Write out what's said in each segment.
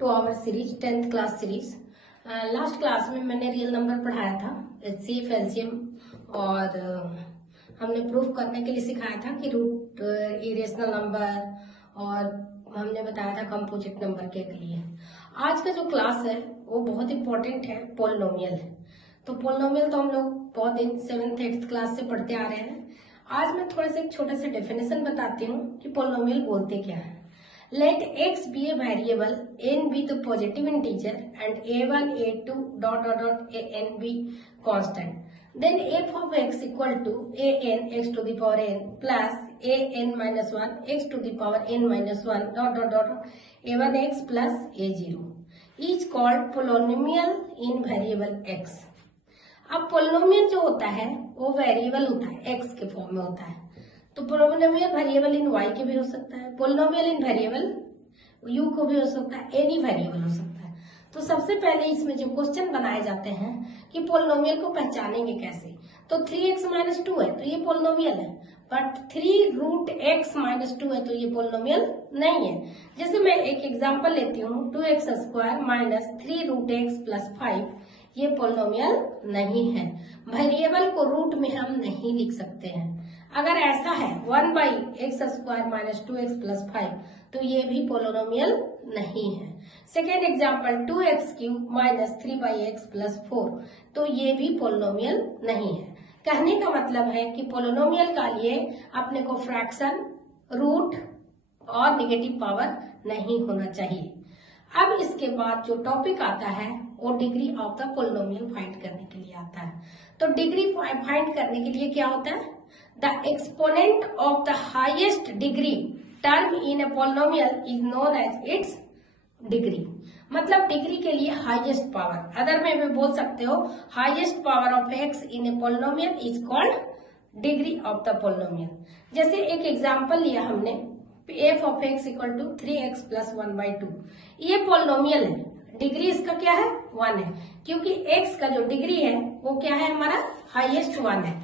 To our series 10th class series. Last class में मैंने real number पढ़ाया था, एचसीएफ, एलसीएम और हमने प्रूफ करने के लिए सिखाया था कि रूट इरेशनल नंबर, और हमने बताया था कंपोजिट नंबर के लिए। आज का जो क्लास है वो बहुत इंपॉर्टेंट है, पोलिनोमियल। तो पोलिनोमियल तो हम लोग बहुत दिन 7th 8th क्लास से पढ़ते आ रहे हैं। आज मैं थोड़ा सा एक छोटा सा डेफिनेशन बताती हूँ कि पोलिनोमियल बोलते क्या है। Let x be a variable, n be the positive integer, and a1, a2, dot dot dot an be constant. Then f of x equal to an x to the power n plus an minus 1 x to the power n minus 1 dot dot dot a1 x plus a0. Each called polynomial in variable x. अब polynomial जो होता है वो variable होता है, x के form में होता है। तो पोलिनोमियल वेरिएबल इन y के भी हो सकता है, पोलिनोमियल इन वेरिएबल u को भी हो सकता है, एनी वेरिएबल हो सकता है। तो सबसे पहले इसमें जो क्वेश्चन बनाए जाते हैं कि पोलिनोमियल को पहचानेंगे कैसे। तो 3x - 2 है तो ये पोलिनोमियल है, बट 3 रूट x - 2 है तो ये पोलिनोमियल नहीं है। जैसे मैं एक एग्जांपल लेती हूँ, 2x² minus 3 root x plus 5, ये पोलिनोमियल नहीं है। वेरिएबल को रूट में हम नहीं लिख सकते हैं। अगर ऐसा है 1/x² माइनस 2x प्लस 5, तो ये भी पोलिनोमियल नहीं है। Second example 2x³ minus 3/x plus 4, तो ये भी पोलिनोमियल नहीं है। कहने का मतलब है कि पोलिनोमियल का लिए अपने को फ्रैक्शन, रूट और नेगेटिव पावर नहीं होना चाहिए। अब इसके बाद जो टॉपिक आता है वो degree of the polynomial find करने के लिए आता है। तो डिग्री फाइंड करने के लिए क्या होता है, the exponent of the highest degree term in a polynomial is known as its degree. मतलब डिग्री के लिए हाईएस्ट पावर, अदर में भी बोल सकते हो highest power of x in a polynomial is called degree of the polynomial. जैसे एक एग्जांपल लिया हमने, f of x equal to 3x plus 1/2, ये पोलिनोमियल है, डिग्री इसका क्या है 1 है, क्योंकि x का जो डिग्री है वो क्या है हमारा हाईएस्ट 1 है।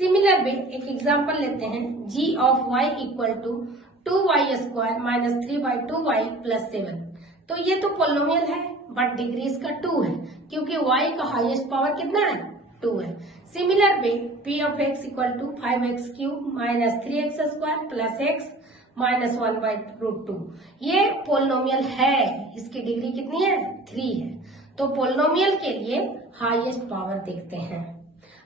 सिमिलर वे एक एग्जांपल लेते हैं, g of y equal to 2y² minus 3/2y plus 7, तो ये तो पोलिनोमियल है बट डिग्री इसका 2 है, क्योंकि y का हाईएस्ट पावर कितना है 2 है। Similar way p of x equal to 5x³ minus 3x² plus x minus 1/√2, ये पोलिनोमियल है, इसकी डिग्री कितनी है 3 है। तो पोलिनोमियल के लिए हाईएस्ट पावर देखते हैं।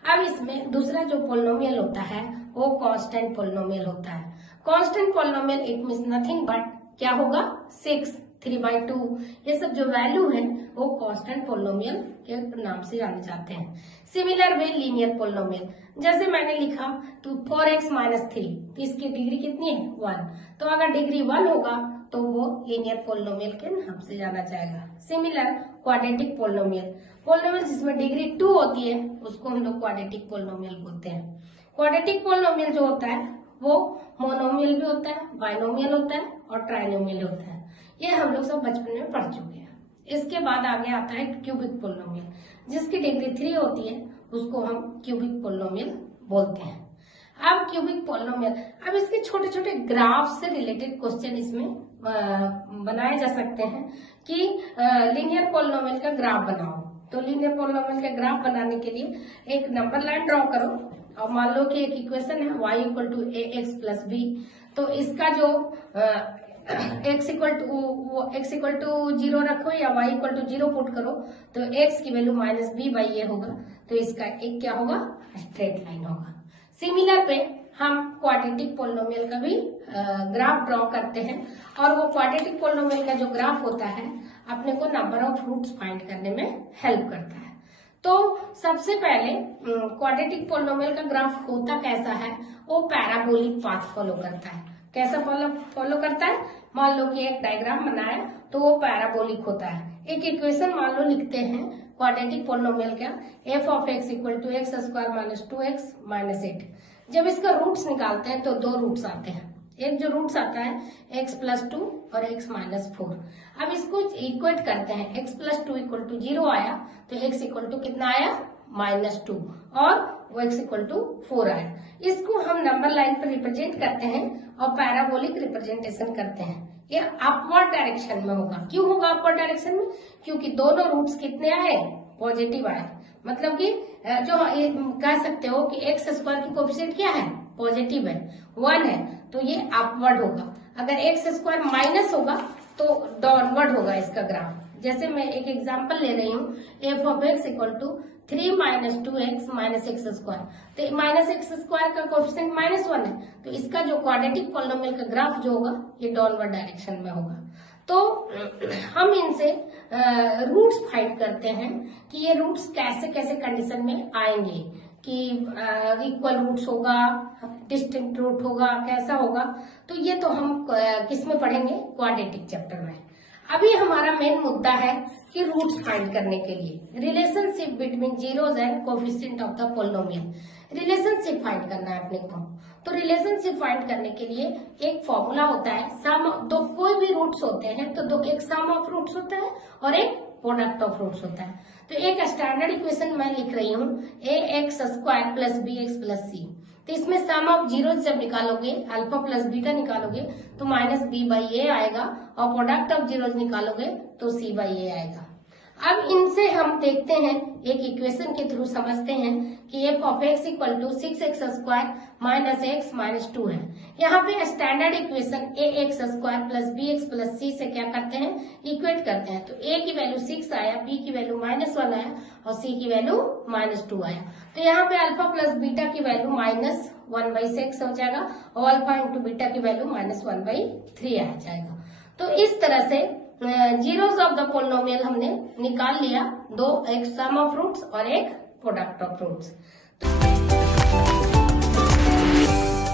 अब इसमें दूसरा जो पोलिनोमियल होता है वो कांस्टेंट पोलिनोमियल होता है। Constant polynomial it means nothing but क्या होगा 6, 3/2, ये सब जो वैल्यू है वो कांस्टेंट पोलिनोमियल के नाम से जाने जाते हैं। सिमिलर वे लीनियर पोलिनोमियल, जैसे मैंने लिखा तो 4x - 3, तो इसकी डिग्री कितनी है 1, तो अगर डिग्री 1 होगा तो वो लीनियर पोलिनोमियल के नाम से जाना जाएगा। सिमिलर क्वाड्रेटिक पोलिनोमियल, पोलिनोमियल जिसमें डिग्री 2 होती है उसको हम लोग क्वाड्रेटिक पोलिनोमियल बोलते हैं। क्वाड्रेटिक पोलिनोमियल जो होता है वो मोनोमियल भी होता है, बाइनोमियल होता है और ट्राइनोमियल होता है। ये हम लोग सब बचपन में पढ़ चुके हैं। इसके बाद आगे आता है क्यूबिक पोलिनोमियल, जिसकी डिग्री 3 होती है उसको हम क्यूबिक पोलिनोमियल बोलते हैं। अब क्यूबिक पोलिनोमियल, अब इसके छोटे छोटे ग्राफ से रिलेटेड क्वेश्चन इसमें बनाए जा सकते हैं कि लीनियर पोलिनोमियल का ग्राफ बनाओ। तो लीनियर पोलिनोमियल का ग्राफ बनाने के लिए एक नंबर लाइन ड्रॉ करो और मान लो कि एक इक्वेशन है y equal to ax plus b, तो इसका जो x इक्वल टू 0 रखो या y इक्वल टू 0 पुट करो, तो x की वैल्यू -b/a होगा, तो इसका एक क्या होगा स्ट्रेट लाइन होगा। सिमिलर पे हम क्वाड्रेटिक पोलिनोमियल का भी ग्राफ ड्रॉ करते हैं, और वो क्वाड्रेटिक पोलिनोमियल का जो ग्राफ होता है अपने को नंबर ऑफ रूट्स फाइंड करने में हेल्प करता है। तो सबसे पहले क्वाड्रेटिक पोलिनोमियल का ग्राफ होता कैसा है, वो पैराबोलिक पाथ फॉलो करता है। कैसा फॉलो करता है, मान लो कि एक डायग्राम बनाया तो वो पैराबोलिक होता है। एक इक्वेशन मान लो लिखते हैं क्वाड्रेटिक पोलिनोमियल का, f of x equal to x² minus 2x minus 8। जब इसका रूट्स निकालते हैं तो 2 रूट्स आते हैं, एक जो रूट्स आता है x प्लस 2 और x माइनस 4। अब इसको इक्वेट करते हैं, x प्लस 2 इक्वल टू 0 आया तो x इक्वल टू कितना आया -2, और वो x इक्वल टू 4 आया। इसको हम नंबर लाइन पर रिप्रेजेंट करते हैं और पैराबोलिक रिप्रेजेंटेशन करते हैं। ये अपवर्ड डायरेक्शन में होगा। क्यों होगा अपवर्ड डायरेक्शन में? क्योंकि दोनों रूट्स कितने आए? पॉजिटिव आए। मतलब कि जो कह सकते हो कि एक्स स्क्वायर की कोएफिशिएंट क्या है? पॉजिटिव है, 1 है, तो ये अपवर्ड होगा। अगर एक्स स्क्वायर माइनस होगा तो डाउनवर्ड होगा इसका ग्राफ। जैसे मैं एक एग्जांपल ले रही हूँ, f of x equal to 3 minus 2x minus x square. तो माइनस एक्स स्क्वायर का कोएफिशिएंट -1 है, तो इसका जो क्वाड्रेटिक पॉलिनोमियल का ग्राफ जो होगा ये डाउनवर्ड डायरेक्शन में होगा। तो हम इनसे रूट्स फाइंड करते हैं कि ये रूट्स कैसे कैसे कंडीशन में आएंगे, कि इक्वल रूट्स होगा, डिस्टिंक्ट रूट होगा, कैसा होगा। तो ये तो हम किस में पढ़ेंगे? क्वाड्रेटिक चैप्टर में। अभी हमारा मेन मुद्दा है कि रूट्स फाइंड करने के लिए relationship between zeros and coefficient of the polynomial, relationship find करना है अपने को। तो रिलेशनशिप फाइंड करने के लिए एक फॉर्मूला होता है, सम दो कोई भी रूट्स होते हैं तो दो, एक सम ऑफ रूट्स होता है और एक प्रोडक्ट ऑफ रूट्स होता है। तो एक स्टैंडर्ड इक्वेशन मैं लिख रही हूँ, A x square plus B x plus C. तो इसमें सम ऑफ जीरोस जब निकालोगे, अल्फा प्लस बीटा निकालोगे तो माइनस बी बाई ए आएगा, और प्रोडक्ट ऑफ जीरोस निकालोगे तो सी बाई ए आएगा। अब इनसे हम देखते हैं, एक इक्वेशन के थ्रू समझते हैं कि f of x equal to 6x square minus x minus 2 है। यहाँ पे standard equation a x square plus B x plus c से क्या करते हैं? इक्वेट करते हैं। तो a की वैल्यू 6 आया, b की वैल्यू -1 आया और c की वैल्यू -2 आया। तो यहाँ पे अल्फा प्लस बीटा की वैल्यू -1/6 हो जाएगा और अल्फा इंटू बीटा की वैल्यू -1/3 आ जाएगा। तो इस तरह से जीरोस ऑफ द पॉलिनोमियल हमने निकाल लिया, दो, एक सम ऑफ रूट्स और एक प्रोडक्ट ऑफ रूट्स।